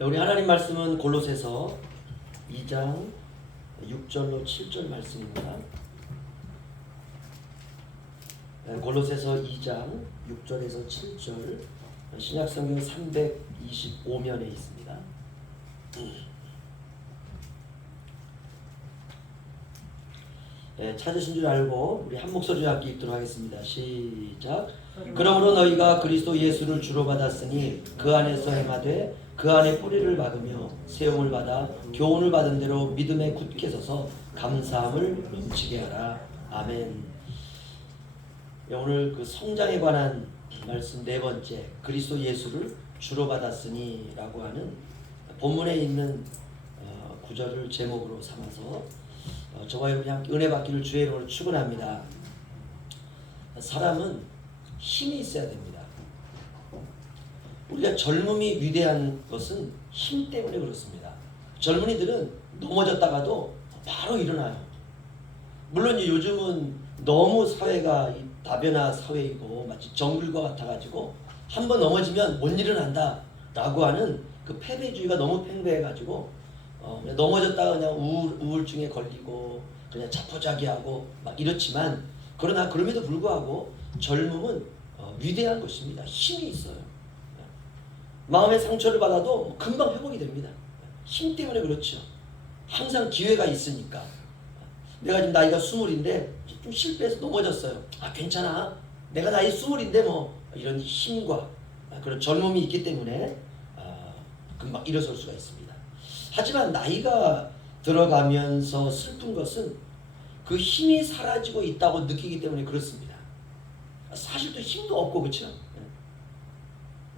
우리 하나님 말씀은 골로새서 2장 6절로 7절 말씀입니다. 골로새서 2장 6절에서 7절 신약성경 325면에 있습니다. 찾으신 줄 알고 우리 한 목소리로 함께 읽도록 하겠습니다. 시작. 그러므로 너희가 그리스도 예수를 주로 받았으니 그 안에서 행하되 그 안에 뿌리를 박으며 세움을 받아 교훈을 받은 대로 믿음에 굳게 서서 감사함을 넘치게 하라. 아멘. 오늘 그 성장에 관한 말씀 네 번째, 그리스도 예수를 주로 받았으니 라고 하는 본문에 있는 구절을 제목으로 삼아서 저와 여러분이 함께 은혜 받기를 주의 이름으로 축원합니다. 사람은 힘이 있어야 됩니다. 우리가 젊음이 위대한 것은 힘 때문에 그렇습니다. 젊은이들은 넘어졌다가도 바로 일어나요. 물론 요즘은 너무 사회가 다변화 사회이고 마치 정글과 같아가지고 한번 넘어지면 못 일어난다 라고 하는 그 패배주의가 너무 팽배해가지고 그냥 넘어졌다가 그냥 우울증에 걸리고 그냥 자포자기하고 막 이렇지만, 그러나 그럼에도 불구하고 젊음은 위대한 것입니다. 힘이 있어요. 마음의 상처를 받아도 금방 회복이 됩니다. 힘 때문에 그렇죠. 항상 기회가 있으니까. 내가 지금 나이가 20인데 좀 실패해서 넘어졌어요. 괜찮아. 내가 나이 20인데 뭐 이런 힘과 그런 젊음이 있기 때문에 금방 일어설 수가 있습니다. 하지만 나이가 들어가면서 슬픈 것은 그 힘이 사라지고 있다고 느끼기 때문에 그렇습니다. 사실 또 힘도 없고 그렇죠.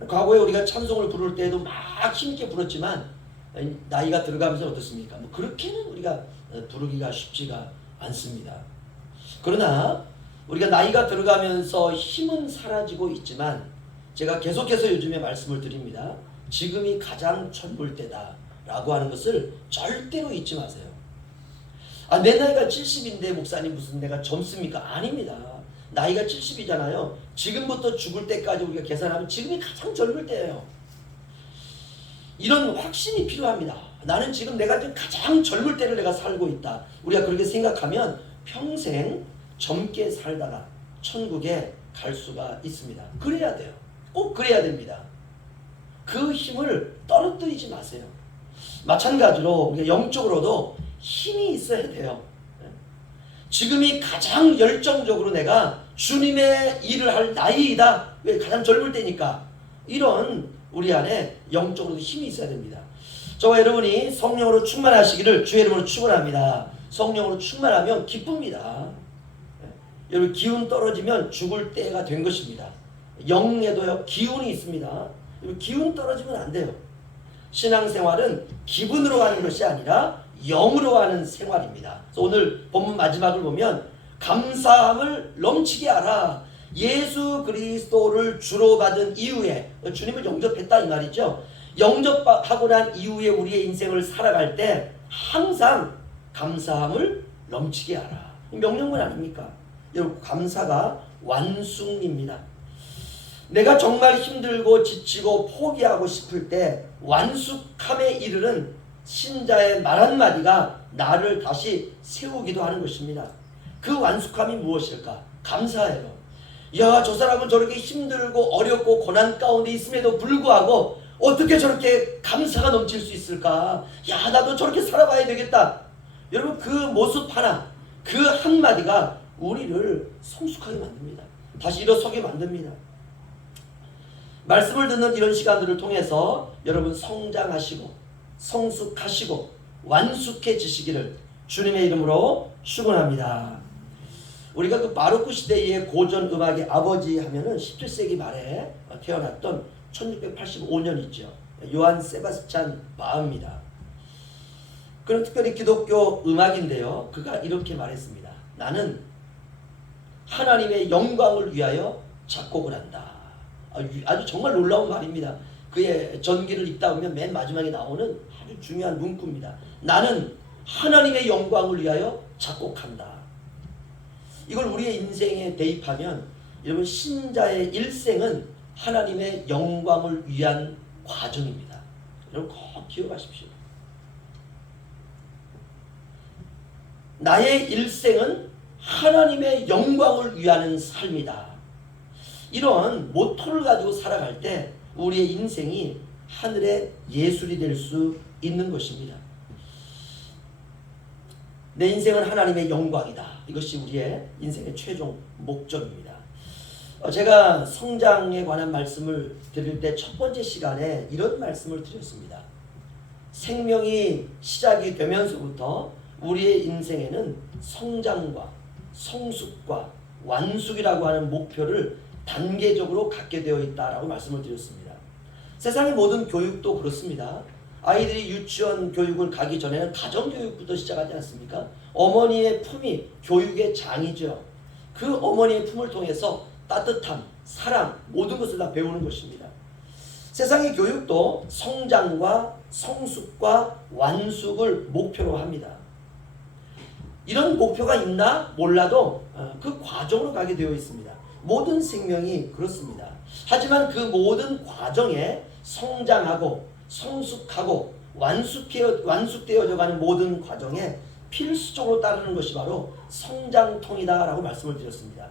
과거에 우리가 찬송을 부를 때에도 막 힘있게 불렀지만 나이가 들어가면서 어떻습니까? 뭐 그렇게는 우리가 부르기가 쉽지가 않습니다. 그러나 우리가 나이가 들어가면서 힘은 사라지고 있지만 제가 계속해서 요즘에 말씀을 드립니다. 지금이 가장 젊을 때다 라고 하는 것을 절대로 잊지 마세요. 내 나이가 70인데 목사님 무슨 내가 젊습니까? 아닙니다. 나이가 70이잖아요. 지금부터 죽을 때까지 우리가 계산하면 지금이 가장 젊을 때예요. 이런 확신이 필요합니다. 나는 지금 내가 지금 가장 젊을 때를 내가 살고 있다. 우리가 그렇게 생각하면 평생 젊게 살다가 천국에 갈 수가 있습니다. 그래야 돼요. 꼭 그래야 됩니다. 그 힘을 떨어뜨리지 마세요. 마찬가지로 우리가 영적으로도 힘이 있어야 돼요. 지금이 가장 열정적으로 내가 주님의 일을 할 나이이다. 왜? 가장 젊을 때니까. 이런 우리 안에 영적으로도 힘이 있어야 됩니다. 저와 여러분이 성령으로 충만하시기를 주의 이름으로 축원합니다. 성령으로 충만하면 기쁩니다. 여러분 기운 떨어지면 죽을 때가 된 것입니다. 영에도요 기운이 있습니다. 기운 떨어지면 안 돼요. 신앙생활은 기분으로 하는 것이 아니라 영으로 하는 생활입니다. 그래서 오늘 본문 마지막을 보면 감사함을 넘치게 하라. 예수 그리스도를 주로 받은 이후에 주님을 영접했다 이 말이죠. 영접하고 난 이후에 우리의 인생을 살아갈 때 항상 감사함을 넘치게 하라. 명령문 아닙니까? 여러분 감사가 완숭입니다. 내가 정말 힘들고 지치고 포기하고 싶을 때 완숙함에 이르는 신자의 말 한마디가 나를 다시 세우기도 하는 것입니다. 그 완숙함이 무엇일까? 감사예요. 야, 저 사람은 저렇게 힘들고 어렵고 고난 가운데 있음에도 불구하고 어떻게 저렇게 감사가 넘칠 수 있을까? 야, 나도 저렇게 살아봐야 되겠다. 여러분 그 모습 하나, 그 한마디가 우리를 성숙하게 만듭니다. 다시 일어서게 만듭니다. 말씀을 듣는 이런 시간들을 통해서 여러분 성장하시고 성숙하시고 완숙해지시기를 주님의 이름으로 축원합니다. 우리가 그 바로크 시대의 고전 음악의 아버지 하면은 17세기 말에 태어났던 1685년 있죠. 요한 세바스찬 바흐입니다. 그는 특별히 기독교 음악인데요. 그가 이렇게 말했습니다. 나는 하나님의 영광을 위하여 작곡을 한다. 아주 정말 놀라운 말입니다. 그의 전기를 읽다 보면 맨 마지막에 나오는 아주 중요한 문구입니다. 나는 하나님의 영광을 위하여 작곡한다. 이걸 우리의 인생에 대입하면 여러분 신자의 일생은 하나님의 영광을 위한 과정입니다. 여러분 꼭 기억하십시오. 나의 일생은 하나님의 영광을 위하는 삶이다. 이런 모토를 가지고 살아갈 때 우리의 인생이 하늘의 예술이 될 수 있는 것입니다. 내 인생은 하나님의 영광이다. 이것이 우리의 인생의 최종 목적입니다. 제가 성장에 관한 말씀을 드릴 때 첫 번째 시간에 이런 말씀을 드렸습니다. 생명이 시작이 되면서부터 우리의 인생에는 성장과 성숙과 완숙이라고 하는 목표를 단계적으로 갖게 되어 있다라고 말씀을 드렸습니다. 세상의 모든 교육도 그렇습니다. 아이들이 유치원 교육을 가기 전에는 가정교육부터 시작하지 않습니까? 어머니의 품이 교육의 장이죠. 그 어머니의 품을 통해서 따뜻함, 사랑, 모든 것을 다 배우는 것입니다. 세상의 교육도 성장과 성숙과 완숙을 목표로 합니다. 이런 목표가 있나 몰라도 그 과정으로 가게 되어 있습니다. 모든 생명이 그렇습니다. 하지만 그 모든 과정에 성장하고 성숙하고 완숙되어져 가는 모든 과정에 필수적으로 따르는 것이 바로 성장통이다라고 말씀을 드렸습니다.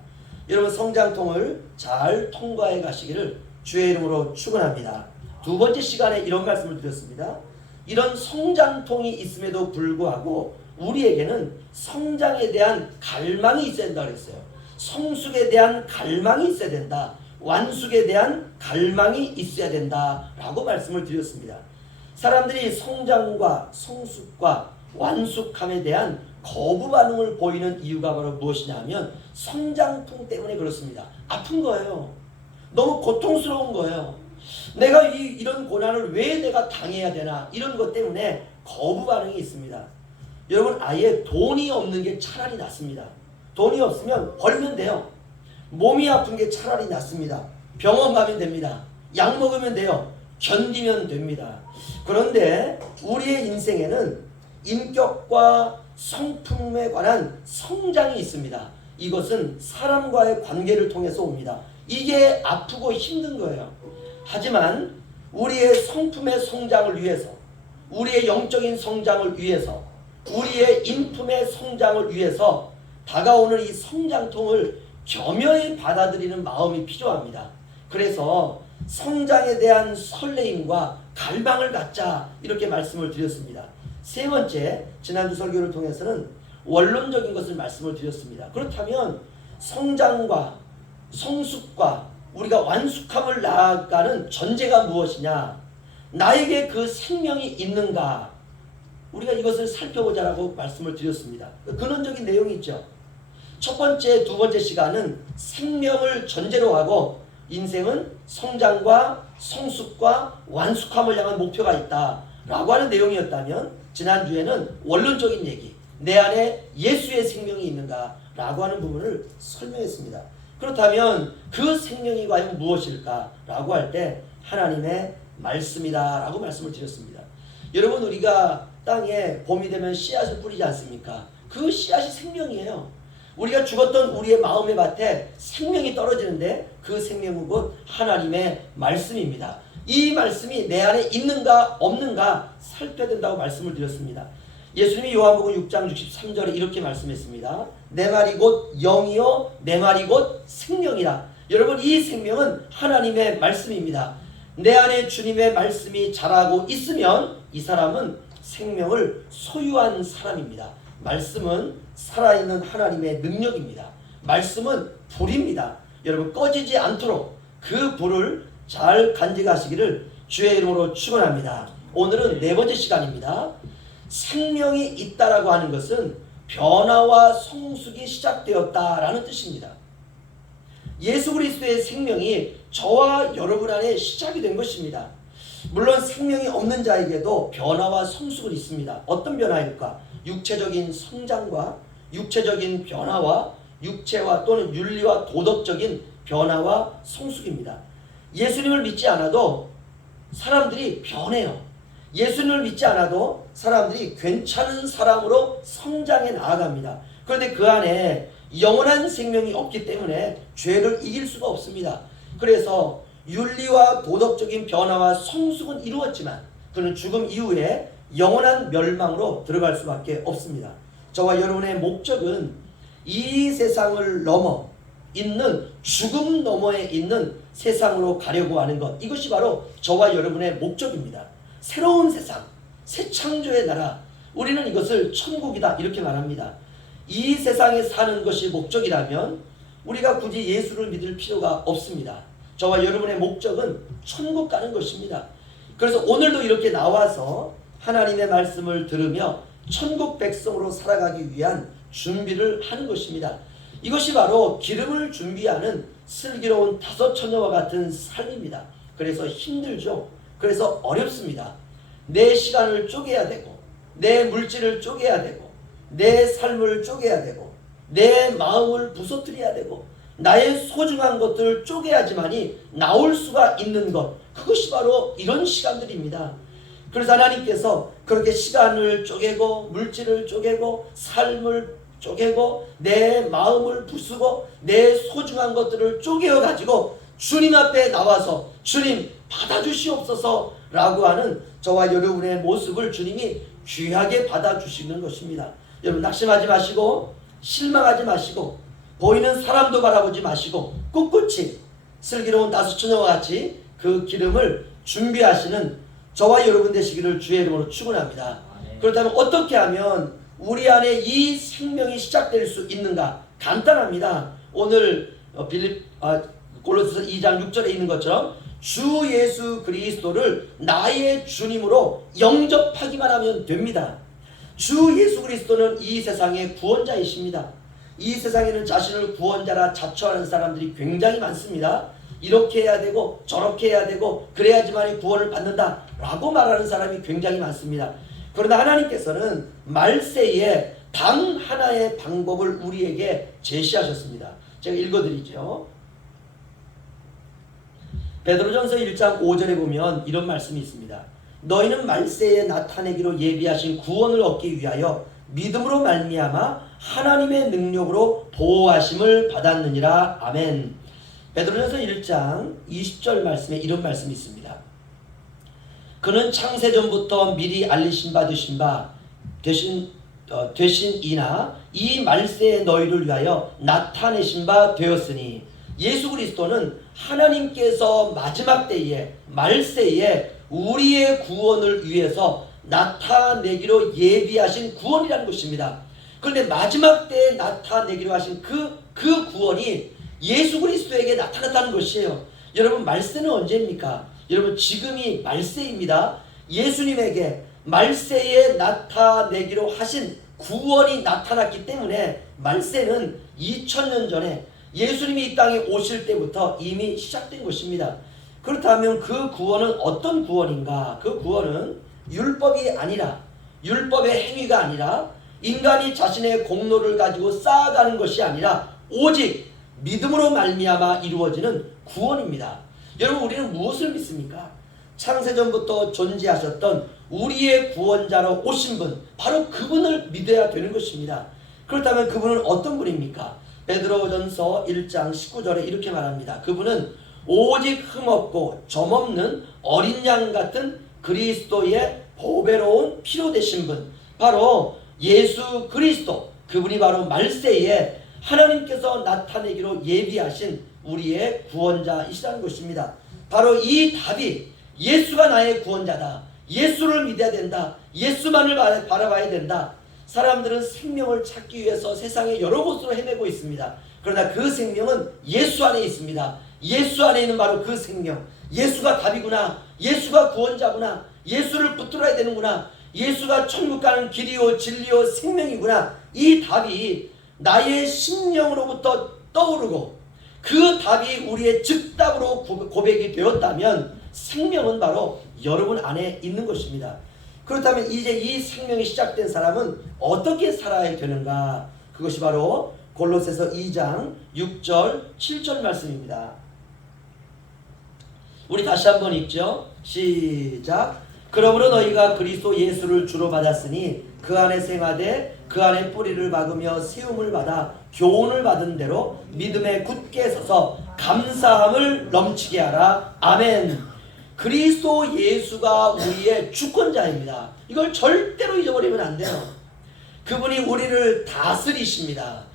여러분 성장통을 잘 통과해 가시기를 주의 이름으로 축원합니다. 두 번째 시간에 이런 말씀을 드렸습니다. 이런 성장통이 있음에도 불구하고 우리에게는 성장에 대한 갈망이 있어야 된다 그랬어요. 성숙에 대한 갈망이 있어야 된다. 완숙에 대한 갈망이 있어야 된다라고 말씀을 드렸습니다. 사람들이 성장과 성숙과 완숙함에 대한 거부 반응을 보이는 이유가 바로 무엇이냐 하면 성장통 때문에 그렇습니다. 아픈 거예요. 너무 고통스러운 거예요. 내가 이런 고난을 왜 내가 당해야 되나 이런 것 때문에 거부 반응이 있습니다. 여러분 아예 돈이 없는 게 차라리 낫습니다. 돈이 없으면 벌면 돼요. 몸이 아픈 게 차라리 낫습니다. 병원 가면 됩니다. 약 먹으면 돼요. 견디면 됩니다. 그런데 우리의 인생에는 인격과 성품에 관한 성장이 있습니다. 이것은 사람과의 관계를 통해서 옵니다. 이게 아프고 힘든 거예요. 하지만 우리의 성품의 성장을 위해서, 우리의 영적인 성장을 위해서, 우리의 인품의 성장을 위해서 다가오는 이 성장통을 겸허히 받아들이는 마음이 필요합니다. 그래서 성장에 대한 설레임과 갈망을 갖자 이렇게 말씀을 드렸습니다. 세 번째, 지난주 설교를 통해서는 원론적인 것을 말씀을 드렸습니다. 그렇다면 성장과 성숙과 우리가 완숙함을 나아가는 전제가 무엇이냐? 나에게 그 생명이 있는가? 우리가 이것을 살펴보자라고 말씀을 드렸습니다. 근원적인 내용이 있죠. 첫 번째, 두 번째 시간은 생명을 전제로 하고 인생은 성장과 성숙과 완숙함을 향한 목표가 있다라고 하는 내용이었다면 지난주에는 원론적인 얘기, 내 안에 예수의 생명이 있는가라고 하는 부분을 설명했습니다. 그렇다면 그 생명이 과연 무엇일까라고 할 때 하나님의 말씀이다라고 말씀을 드렸습니다. 여러분 우리가 땅에 봄이 되면 씨앗을 뿌리지 않습니까? 그 씨앗이 생명이에요. 우리가 죽었던 우리의 마음의 밭에 생명이 떨어지는데 그 생명은 곧 하나님의 말씀입니다. 이 말씀이 내 안에 있는가 없는가 살펴야 된다고 말씀을 드렸습니다. 예수님이 요한복음 6장 63절에 이렇게 말씀했습니다. 내 말이 곧 영이요 내 말이 곧 생명이라. 여러분 이 생명은 하나님의 말씀입니다. 내 안에 주님의 말씀이 자라고 있으면 이 사람은 생명을 소유한 사람입니다. 말씀은 살아있는 하나님의 능력입니다. 말씀은 불입니다. 여러분 꺼지지 않도록 그 불을 잘 간직하시기를 주의 이름으로 축원합니다. 오늘은 네 번째 시간입니다. 생명이 있다라고 하는 것은 변화와 성숙이 시작되었다라는 뜻입니다. 예수 그리스도의 생명이 저와 여러분 안에 시작이 된 것입니다. 물론 생명이 없는 자에게도 변화와 성숙은 있습니다. 어떤 변화일까? 육체적인 성장과 육체적인 변화와 육체와 또는 윤리와 도덕적인 변화와 성숙입니다. 예수님을 믿지 않아도 사람들이 변해요. 예수님을 믿지 않아도 사람들이 괜찮은 사람으로 성장해 나아갑니다. 그런데 그 안에 영원한 생명이 없기 때문에 죄를 이길 수가 없습니다. 그래서 윤리와 도덕적인 변화와 성숙은 이루었지만 그는 죽음 이후에 영원한 멸망으로 들어갈 수밖에 없습니다. 저와 여러분의 목적은 이 세상을 넘어 있는 죽음 너머에 있는 세상으로 가려고 하는 것, 이것이 바로 저와 여러분의 목적입니다. 새로운 세상, 새 창조의 나라, 우리는 이것을 천국이다 이렇게 말합니다. 이 세상에 사는 것이 목적이라면 우리가 굳이 예수를 믿을 필요가 없습니다. 저와 여러분의 목적은 천국 가는 것입니다. 그래서 오늘도 이렇게 나와서 하나님의 말씀을 들으며 천국 백성으로 살아가기 위한 준비를 하는 것입니다. 이것이 바로 기름을 준비하는 슬기로운 다섯 처녀와 같은 삶입니다. 그래서 힘들죠. 그래서 어렵습니다. 내 시간을 쪼개야 되고, 내 물질을 쪼개야 되고, 내 삶을 쪼개야 되고, 내 마음을 부서뜨려야 되고, 나의 소중한 것들을 쪼개야지만이 나올 수가 있는 것, 그것이 바로 이런 시간들입니다. 그래서 하나님께서 그렇게 시간을 쪼개고, 물질을 쪼개고, 삶을 쪼개고, 내 마음을 부수고, 내 소중한 것들을 쪼개어 가지고 주님 앞에 나와서 주님 받아주시옵소서 라고 하는 저와 여러분의 모습을 주님이 귀하게 받아주시는 것입니다. 여러분 낙심하지 마시고, 실망하지 마시고, 보이는 사람도 바라보지 마시고, 꿋꿋이 슬기로운 다섯 처녀와 같이 그 기름을 준비하시는 저와 여러분 되시기를 주의 이름으로 축원합니다. 그렇다면 어떻게 하면 우리 안에 이 생명이 시작될 수 있는가? 간단합니다. 오늘 골로새서 2장 6절에 있는 것처럼 주 예수 그리스도를 나의 주님으로 영접하기만 하면 됩니다. 주 예수 그리스도는 이 세상의 구원자이십니다. 이 세상에는 자신을 구원자라 자처하는 사람들이 굉장히 많습니다. 이렇게 해야 되고 저렇게 해야 되고 그래야지만 구원을 받는다 라고 말하는 사람이 굉장히 많습니다. 그러나 하나님께서는 말세에 단 하나의 방법을 우리에게 제시하셨습니다. 제가 읽어드리죠. 베드로전서 1장 5절에 보면 이런 말씀이 있습니다. 너희는 말세에 나타내기로 예비하신 구원을 얻기 위하여 믿음으로 말미암아 하나님의 능력으로 보호하심을 받았느니라. 아멘. 베드로전서 1장 20절 말씀에 이런 말씀이 있습니다. 그는 창세전부터 미리 알리신 바 되신 이나 이 말세에 너희를 위하여 나타내신 바 되었으니, 예수 그리스도는 하나님께서 마지막 때에 말세에 우리의 구원을 위해서 나타내기로 예비하신 구원이라는 것입니다. 그런데 마지막 때에 나타내기로 하신 그 구원이 예수 그리스도에게 나타났다는 것이에요. 여러분 말세는 언제입니까? 여러분 지금이 말세입니다. 예수님에게 말세에 나타내기로 하신 구원이 나타났기 때문에 말세는 2000년 전에 예수님이 이 땅에 오실 때부터 이미 시작된 것입니다. 그렇다면 그 구원은 어떤 구원인가? 그 구원은 율법이 아니라, 율법의 행위가 아니라, 인간이 자신의 공로를 가지고 쌓아가는 것이 아니라 오직 믿음으로 말미암아 이루어지는 구원입니다. 여러분 우리는 무엇을 믿습니까? 창세전부터 존재하셨던 우리의 구원자로 오신 분, 바로 그분을 믿어야 되는 것입니다. 그렇다면 그분은 어떤 분입니까? 베드로전서 1장 19절에 이렇게 말합니다. 그분은 오직 흠없고 점없는 어린 양 같은 그리스도의 보배로운 피로 되신 분, 바로 예수 그리스도, 그분이 바로 말세에 하나님께서 나타내기로 예비하신 우리의 구원자이시라는 것입니다. 바로 이 답이 예수가 나의 구원자다, 예수를 믿어야 된다, 예수만을 바라봐야 된다. 사람들은 생명을 찾기 위해서 세상의 여러 곳으로 헤매고 있습니다. 그러나 그 생명은 예수 안에 있습니다. 예수 안에 있는 바로 그 생명, 예수가 답이구나, 예수가 구원자구나, 예수를 붙들어야 되는구나, 예수가 천국 가는 길이요 진리요 생명이구나, 이 답이 나의 심령으로부터 떠오르고 그 답이 우리의 즉답으로 고백이 되었다면 생명은 바로 여러분 안에 있는 것입니다. 그렇다면 이제 이 생명이 시작된 사람은 어떻게 살아야 되는가? 그것이 바로 골로새서 2장 6절 7절 말씀입니다. 우리 다시 한번 읽죠. 시작. 그러므로 너희가 그리스도 예수를 주로 받았으니 그 안에 생하되 그 안에 뿌리를 박으며 세움을 받아 교훈을 받은 대로 믿음에 굳게 서서 감사함을 넘치게 하라. 아멘. 그리스도 예수가 우리의 주권자입니다. 이걸 절대로 잊어버리면 안 돼요. 그분이 우리를 다스리십니다.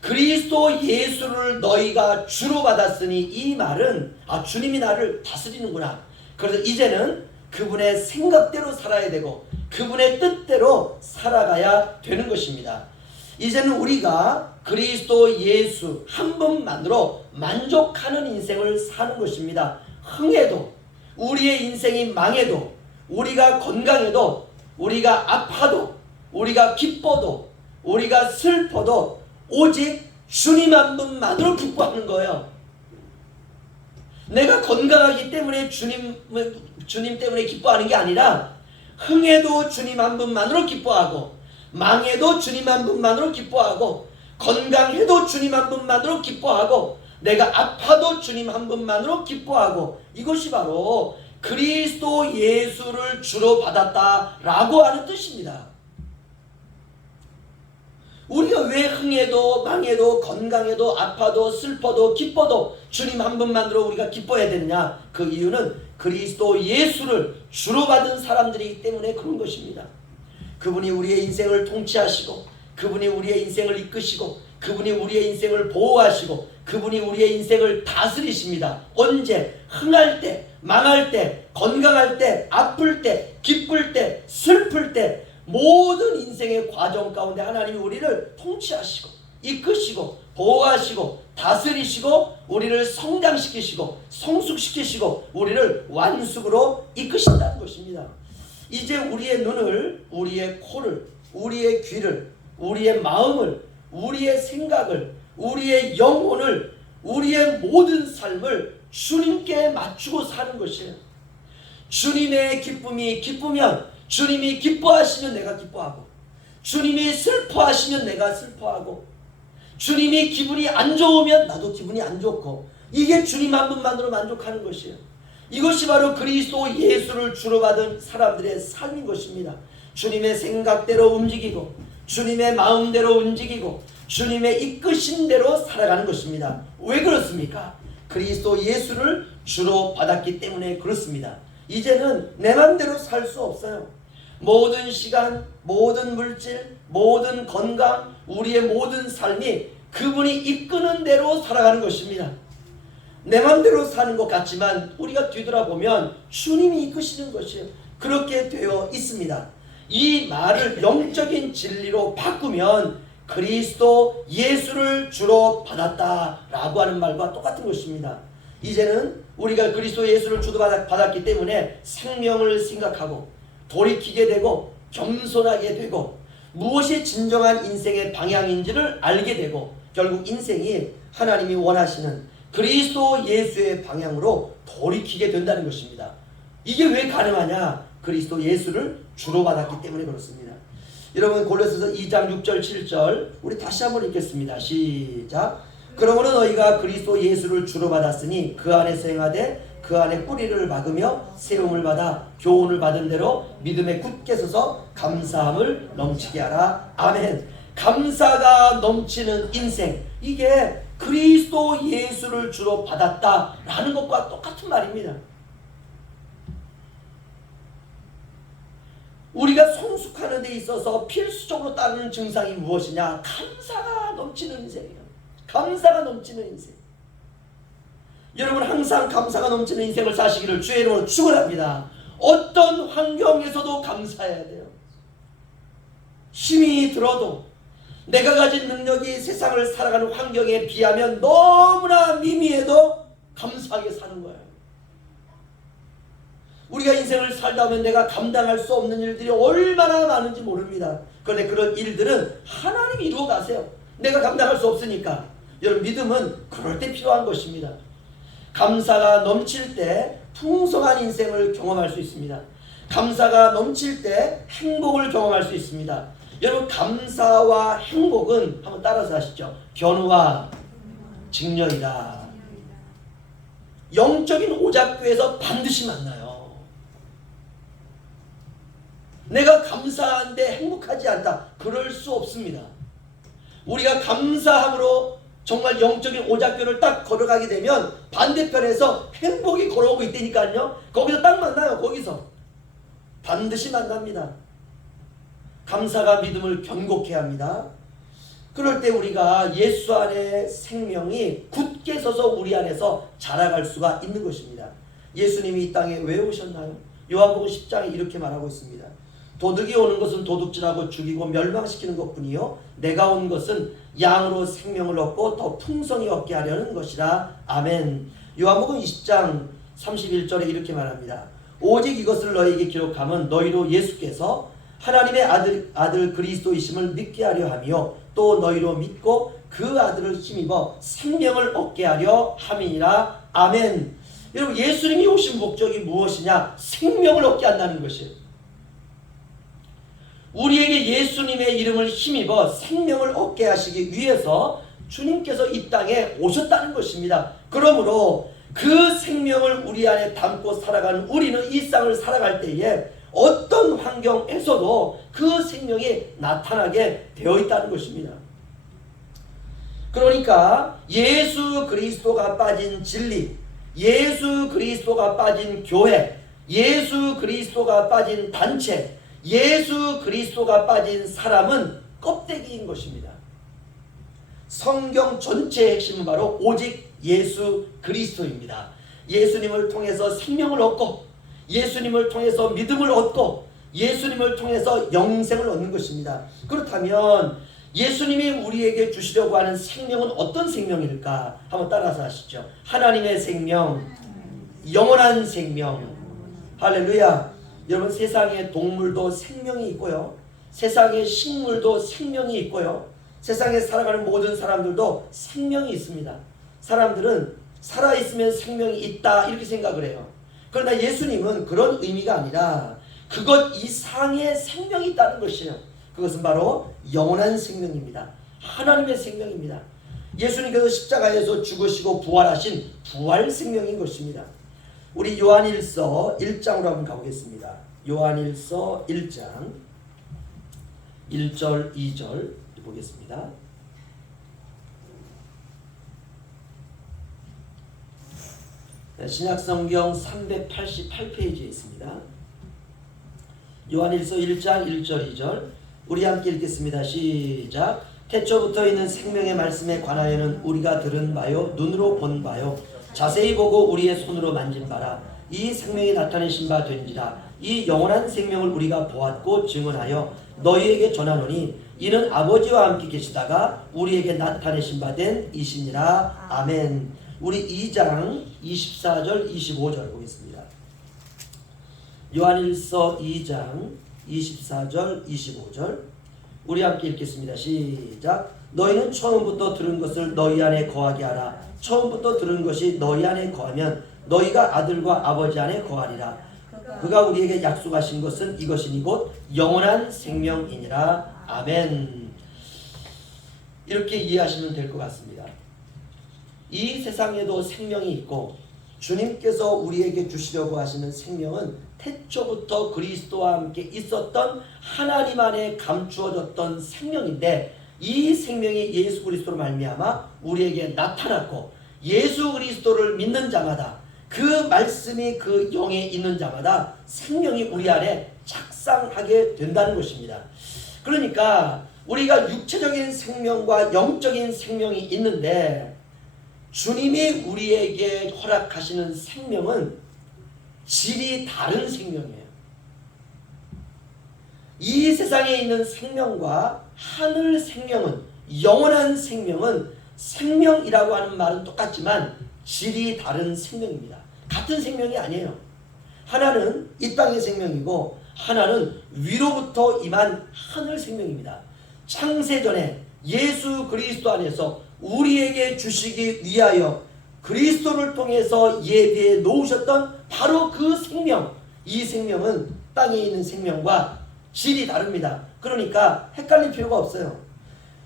그리스도 예수를 너희가 주로 받았으니, 이 말은 주님이 나를 다스리는구나. 그래서 이제는 그분의 생각대로 살아야 되고 그분의 뜻대로 살아가야 되는 것입니다. 이제는 우리가 그리스도 예수 한 분만으로 만족하는 인생을 사는 것입니다. 흥해도, 우리의 인생이 망해도, 우리가 건강해도, 우리가 아파도, 우리가 기뻐도, 우리가 슬퍼도 오직 주님 한 분만으로 기뻐하는 거예요. 내가 건강하기 때문에 주님 때문에 기뻐하는 게 아니라, 흥해도 주님 한 분만으로 기뻐하고, 망해도 주님 한 분만으로 기뻐하고, 건강해도 주님 한 분만으로 기뻐하고, 내가 아파도 주님 한 분만으로 기뻐하고, 이것이 바로 그리스도 예수를 주로 받았다라고 하는 뜻입니다. 우리가 왜 흥해도 망해도 건강해도 아파도 슬퍼도 기뻐도 주님 한 분만으로 우리가 기뻐해야 되느냐? 그 이유는 그리스도 예수를 주로 받은 사람들이기 때문에 그런 것입니다. 그분이 우리의 인생을 통치하시고, 그분이 우리의 인생을 이끄시고, 그분이 우리의 인생을 보호하시고, 그분이 우리의 인생을 다스리십니다. 언제? 흥할 때, 망할 때, 건강할 때, 아플 때, 기쁠 때, 슬플 때, 모든 인생의 과정 가운데 하나님이 우리를 통치하시고 이끄시고 보호하시고 다스리시고 우리를 성장시키시고 성숙시키시고 우리를 완숙으로 이끄신다는 것입니다. 이제 우리의 눈을, 우리의 코를, 우리의 귀를, 우리의 마음을, 우리의 생각을, 우리의 영혼을, 우리의 모든 삶을 주님께 맞추고 사는 것이에요. 주님의 기쁨이 기쁘면, 주님이 기뻐하시면 내가 기뻐하고, 주님이 슬퍼하시면 내가 슬퍼하고, 주님이 기분이 안 좋으면 나도 기분이 안 좋고, 이게 주님 한 분만으로 만족하는 것이에요. 이것이 바로 그리스도 예수를 주로 받은 사람들의 삶인 것입니다. 주님의 생각대로 움직이고, 주님의 마음대로 움직이고, 주님의 이끄신 대로 살아가는 것입니다. 왜 그렇습니까? 그리스도 예수를 주로 받았기 때문에 그렇습니다. 이제는 내 맘대로 살 수 없어요. 모든 시간, 모든 물질, 모든 건강, 우리의 모든 삶이 그분이 이끄는 대로 살아가는 것입니다. 내 맘대로 사는 것 같지만 우리가 뒤돌아보면 주님이 이끄시는 것이에요. 그렇게 되어 있습니다. 이 말을 영적인 진리로 바꾸면 그리스도 예수를 주로 받았다라고 하는 말과 똑같은 것입니다. 이제는 우리가 그리스도 예수를 주로 받았기 때문에 생명을 생각하고 돌이키게 되고 겸손하게 되고 무엇이 진정한 인생의 방향인지를 알게 되고 결국 인생이 하나님이 원하시는 그리스도 예수의 방향으로 돌이키게 된다는 것입니다. 이게 왜 가능하냐? 그리스도 예수를 주로 받았기 때문에 그렇습니다. 여러분 골로새서 2장 6절 7절 우리 다시 한번 읽겠습니다. 시작. 그러므로 너희가 그리스도 예수를 주로 받았으니 그 안에서 행하되 그 안에 뿌리를 박으며 세움을 받아 교훈을 받은 대로 믿음에 굳게 서서 감사함을 넘치게 하라. 아멘. 감사가 넘치는 인생, 이게 그리스도 예수를 주로 받았다라는 것과 똑같은 말입니다. 우리가 성숙하는 데 있어서 필수적으로 따르는 증상이 무엇이냐? 감사가 넘치는 인생이에요. 감사가 넘치는 인생. 여러분 항상 감사가 넘치는 인생을 사시기를 주의 이름으로 축원합니다. 어떤 환경에서도 감사해야 돼요. 힘이 들어도 내가 가진 능력이 세상을 살아가는 환경에 비하면 너무나 미미해도 감사하게 사는 거예요. 우리가 인생을 살다 보면 내가 감당할 수 없는 일들이 얼마나 많은지 모릅니다. 그런데 그런 일들은 하나님이 이루어 가세요. 내가 감당할 수 없으니까. 여러분 믿음은 그럴 때 필요한 것입니다. 감사가 넘칠 때 풍성한 인생을 경험할 수 있습니다. 감사가 넘칠 때 행복을 경험할 수 있습니다. 여러분 감사와 행복은 한번 따라서 하시죠. 견우와 직녀이다. 영적인 오작교에서 반드시 만나요. 내가 감사한데 행복하지 않다. 그럴 수 없습니다. 우리가 감사함으로 정말 영적인 오작교를 딱 걸어가게 되면 반대편에서 행복이 걸어오고 있다니까요. 거기서 딱 만나요. 거기서 반드시 만납니다. 감사가 믿음을 견고케 합니다. 그럴 때 우리가 예수 안에 생명이 굳게 서서 우리 안에서 자라갈 수가 있는 것입니다. 예수님이 이 땅에 왜 오셨나요? 요한복음 10장에 이렇게 말하고 있습니다. 도둑이 오는 것은 도둑질하고 죽이고 멸망시키는 것뿐이요 내가 온 것은 양으로 생명을 얻고 더 풍성히 얻게 하려는 것이라. 아멘. 요한복음 20장 31절에 이렇게 말합니다. 오직 이것을 너희에게 기록함은 너희로 예수께서 하나님의 아들 그리스도이심을 믿게 하려 하며 또 너희로 믿고 그 아들을 힘입어 생명을 얻게 하려 함이니라. 아멘. 여러분, 예수님이 오신 목적이 무엇이냐? 생명을 얻게 한다는 것이에요. 우리에게 예수님의 이름을 힘입어 생명을 얻게 하시기 위해서 주님께서 이 땅에 오셨다는 것입니다. 그러므로 그 생명을 우리 안에 담고 살아가는 우리는 이 땅을 살아갈 때에 어떤 환경에서도 그 생명이 나타나게 되어 있다는 것입니다. 그러니까 예수 그리스도가 빠진 진리, 예수 그리스도가 빠진 교회, 예수 그리스도가 빠진 단체, 예수 그리스도가 빠진 사람은 껍데기인 것입니다. 성경 전체의 핵심은 바로 오직 예수 그리스도입니다. 예수님을 통해서 생명을 얻고 예수님을 통해서 믿음을 얻고 예수님을 통해서 영생을 얻는 것입니다. 그렇다면 예수님이 우리에게 주시려고 하는 생명은 어떤 생명일까? 한번 따라서 하시죠. 하나님의 생명, 영원한 생명. 할렐루야. 여러분, 세상의 동물도 생명이 있고요, 세상의 식물도 생명이 있고요, 세상에 살아가는 모든 사람들도 생명이 있습니다. 사람들은 살아있으면 생명이 있다 이렇게 생각을 해요. 그러나 예수님은 그런 의미가 아니라 그것 이상의 생명이 있다는 것이에요. 그것은 바로 영원한 생명입니다. 하나님의 생명입니다. 예수님께서 십자가에서 죽으시고 부활하신 부활 생명인 것입니다. 우리 요한일서 1장으로 한번 가보겠습니다. 요한일서 1장 1절 2절 보겠습니다. 신약성경 388페이지에 있습니다. 요한일서 1장 1절 2절 우리 함께 읽겠습니다. 시작. 태초부터 있는 생명의 말씀에 관하여는 우리가 들은 바요 눈으로 본 바요 자세히 보고 우리의 손으로 만진 바라. 이 생명이 나타내신 바 된지라. 이 영원한 생명을 우리가 보았고 증언하여 너희에게 전하노니 이는 아버지와 함께 계시다가 우리에게 나타내신 바 된 이시니라. 아멘. 우리 2장 24절 25절 보겠습니다. 요한일서 2장 24절 25절 우리 함께 읽겠습니다. 시작. 너희는 처음부터 들은 것을 너희 안에 거하게 하라. 처음부터 들은 것이 너희 안에 거하면 너희가 아들과 아버지 안에 거하리라. 그가 우리에게 약속하신 것은 이것이니 곧 영원한 생명이니라. 아멘. 이렇게 이해하시면 될 것 같습니다. 이 세상에도 생명이 있고 주님께서 우리에게 주시려고 하시는 생명은 태초부터 그리스도와 함께 있었던 하나님 안에 감추어졌던 생명인데 이 생명이 예수 그리스도로 말미암아 우리에게 나타났고 예수 그리스도를 믿는 자마다 그 말씀이 그 영에 있는 자마다 생명이 우리 안에 작상하게 된다는 것입니다. 그러니까 우리가 육체적인 생명과 영적인 생명이 있는데 주님이 우리에게 허락하시는 생명은 질이 다른 생명이에요. 이 세상에 있는 생명과 하늘 생명은, 영원한 생명은 생명이라고 하는 말은 똑같지만 질이 다른 생명입니다. 같은 생명이 아니에요. 하나는 이 땅의 생명이고 하나는 위로부터 임한 하늘 생명입니다. 창세전에 예수 그리스도 안에서 우리에게 주시기 위하여 그리스도를 통해서 예비해 놓으셨던 바로 그 생명, 이 생명은 땅에 있는 생명과 질이 다릅니다. 그러니까 헷갈릴 필요가 없어요.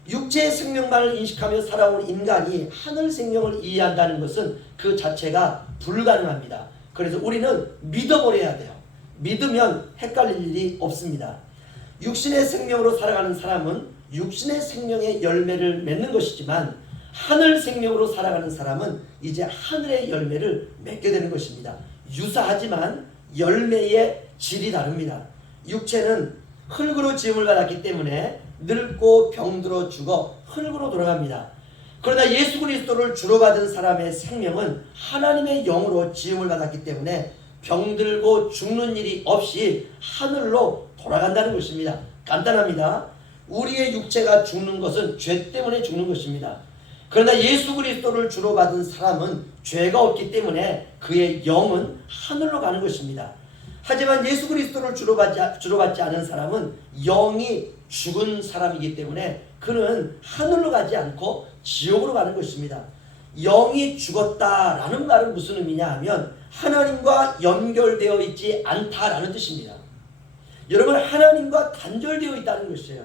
육체의 생명만을 인식하며 살아온 인간이 하늘 생명을 이해한다는 것은 그 자체가 불가능합니다. 그래서 우리는 믿어버려야 돼요. 믿으면 헷갈릴 일이 없습니다. 육신의 생명으로 살아가는 사람은 육신의 생명의 열매를 맺는 것이지만 하늘 생명으로 살아가는 사람은 이제 하늘의 열매를 맺게 되는 것입니다. 유사하지만 열매의 질이 다릅니다. 육체는 흙으로 지음을 받았기 때문에 늙고 병들어 죽어 흙으로 돌아갑니다. 그러나 예수 그리스도를 주로 받은 사람의 생명은 하나님의 영으로 지음을 받았기 때문에 병들고 죽는 일이 없이 하늘로 돌아간다는 것입니다. 간단합니다. 우리의 육체가 죽는 것은 죄 때문에 죽는 것입니다. 그러나 예수 그리스도를 주로 받은 사람은 죄가 없기 때문에 그의 영은 하늘로 가는 것입니다. 하지만 예수 그리스도를 주로 받지 않은 사람은 영이 죽은 사람이기 때문에 그는 하늘로 가지 않고 지옥으로 가는 것입니다. 영이 죽었다라는 말은 무슨 의미냐 하면 하나님과 연결되어 있지 않다라는 뜻입니다. 여러분, 하나님과 단절되어 있다는 것이에요.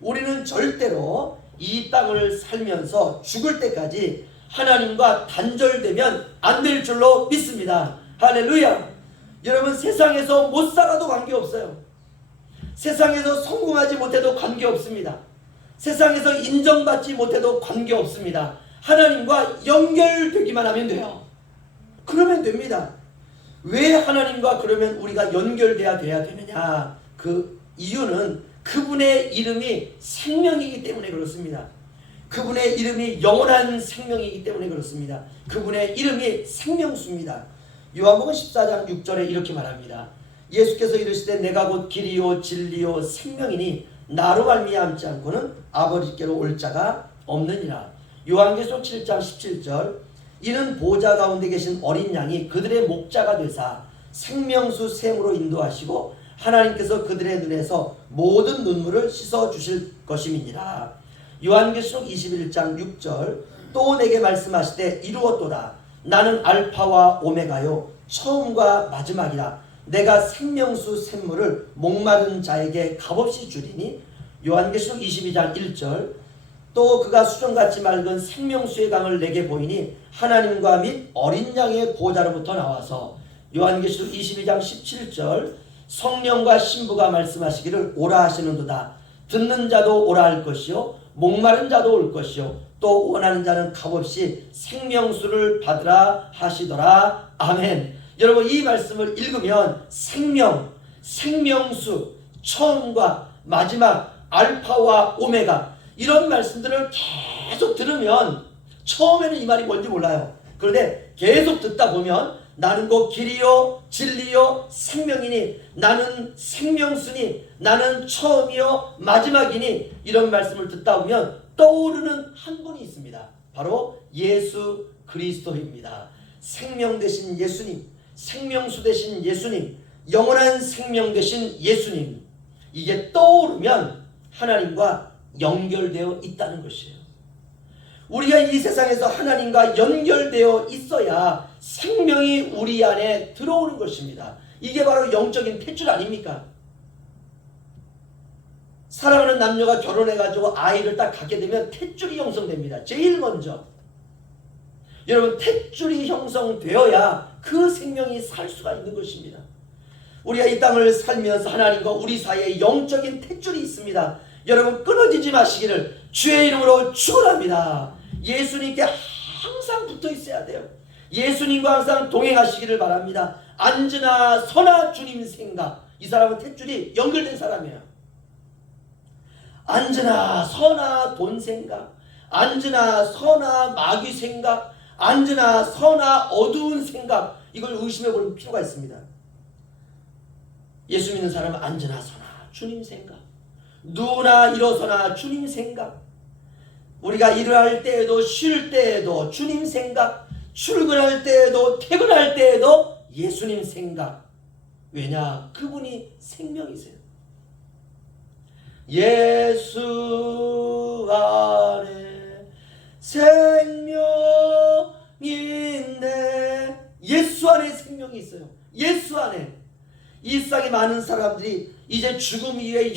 우리는 절대로 이 땅을 살면서 죽을 때까지 하나님과 단절되면 안 될 줄로 믿습니다. 할렐루야. 여러분, 세상에서 못 살아도 관계없어요. 세상에서 성공하지 못해도 관계없습니다. 세상에서 인정받지 못해도 관계없습니다. 하나님과 연결되기만 하면 돼요. 그러면 됩니다. 왜 하나님과 그러면 우리가 연결돼야 되느냐? 그 이유는 그분의 이름이 생명이기 때문에 그렇습니다. 그분의 이름이 영원한 생명이기 때문에 그렇습니다. 그분의 이름이 생명수입니다. 요한복음 14장 6절에 이렇게 말합니다. 예수께서 이르시되 내가 곧 길이요 진리요 생명이니 나로 말미암지 않고는 아버지께로 올 자가 없느니라. 요한계시록 7장 17절 이는 보좌 가운데 계신 어린 양이 그들의 목자가 되사 생명수 샘으로 인도하시고 하나님께서 그들의 눈에서 모든 눈물을 씻어 주실 것임이니라. 요한계시록 21장 6절 또 내게 말씀하시되 이루었도다. 나는 알파와 오메가요 처음과 마지막이라. 내가 생명수 샘물을 목마른 자에게 값없이 주리니. 요한계시록 22장 1절 또 그가 수정같이 맑은 생명수의 강을 내게 보이니 하나님과 및 어린 양의 보좌로부터 나와서. 요한계시록 22장 17절 성령과 신부가 말씀하시기를 오라 하시는도다. 듣는 자도 오라 할 것이요 목마른 자도 올 것이요 또 원하는 자는 값없이 생명수를 받으라 하시더라. 아멘. 여러분, 이 말씀을 읽으면 생명, 생명수, 처음과 마지막, 알파와 오메가 이런 말씀들을 계속 들으면 처음에는 이 말이 뭔지 몰라요. 그런데 계속 듣다 보면 나는 곧 길이요 진리요 생명이니 나는 생명수니 나는 처음이요 마지막이니 이런 말씀을 듣다 보면 떠오르는 한 분이 있습니다. 바로 예수 그리스도입니다. 생명 되신 예수님, 생명수 되신 예수님, 영원한 생명 되신 예수님, 이게 떠오르면 하나님과 연결되어 있다는 것이에요. 우리가 이 세상에서 하나님과 연결되어 있어야 생명이 우리 안에 들어오는 것입니다. 이게 바로 영적인 탯줄 아닙니까? 사랑하는 남녀가 결혼해가지고 아이를 딱 갖게 되면 탯줄이 형성됩니다. 제일 먼저. 여러분, 탯줄이 형성되어야 그 생명이 살 수가 있는 것입니다. 우리가 이 땅을 살면서 하나님과 우리 사이에 영적인 탯줄이 있습니다. 여러분, 끊어지지 마시기를 주의 이름으로 축원합니다. 예수님께 항상 붙어 있어야 돼요. 예수님과 항상 동행하시기를 바랍니다. 앉으나 서나 주님 생각. 이 사람은 탯줄이 연결된 사람이에요. 앉으나 서나 돈 생각, 앉으나 서나 마귀 생각, 앉으나 서나 어두운 생각, 이걸 의심해 볼 필요가 있습니다. 예수 믿는 사람은 앉으나 서나 주님 생각, 누우나 일어서나 주님 생각, 우리가 일을 할 때에도 쉴 때에도 주님 생각, 출근할 때에도 퇴근할 때에도 예수님 생각. 왜냐? 그분이 생명이세요. 예수 안에 생명인데, 예수 안에 생명이 있어요. 예수 안에. 이 세상에 많은 사람들이 이제 죽음 이후에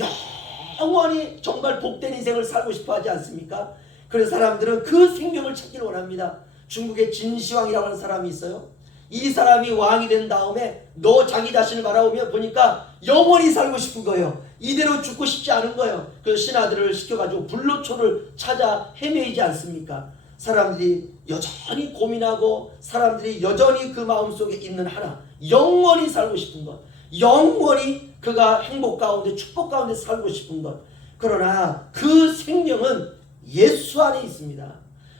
영원히 정말 복된 인생을 살고 싶어 하지 않습니까? 그래서 사람들은 그 생명을 찾기를 원합니다. 중국의 진시황이라고 하는 사람이 있어요. 이 사람이 왕이 된 다음에 너 자기 자신을 바라보며 보니까 영원히 살고 싶은 거예요. 이대로 죽고 싶지 않은 거예요. 그래서 신하들을 시켜가지고 불로초를 찾아 헤매이지 않습니까? 사람들이 여전히 고민하고 사람들이 여전히 그 마음속에 있는 하나, 영원히 살고 싶은 것, 영원히 그가 행복 가운데 축복 가운데 살고 싶은 것. 그러나 그 생명은 예수 안에 있습니다.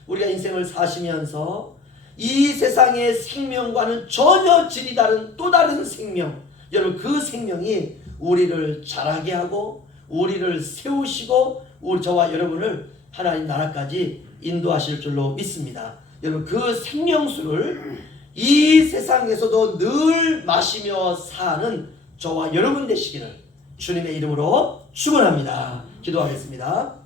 우리가 인생을 사시면서 이 세상의 생명과는 전혀 질이 다른 또 다른 생명, 여러분 그 생명이 우리를 자라게 하고 우리를 세우시고 우리 저와 여러분을 하나님 나라까지 인도하실 줄로 믿습니다. 여러분 그 생명수를 이 세상에서도 늘 마시며 사는 저와 여러분 되시기를 주님의 이름으로 축원합니다. 기도하겠습니다.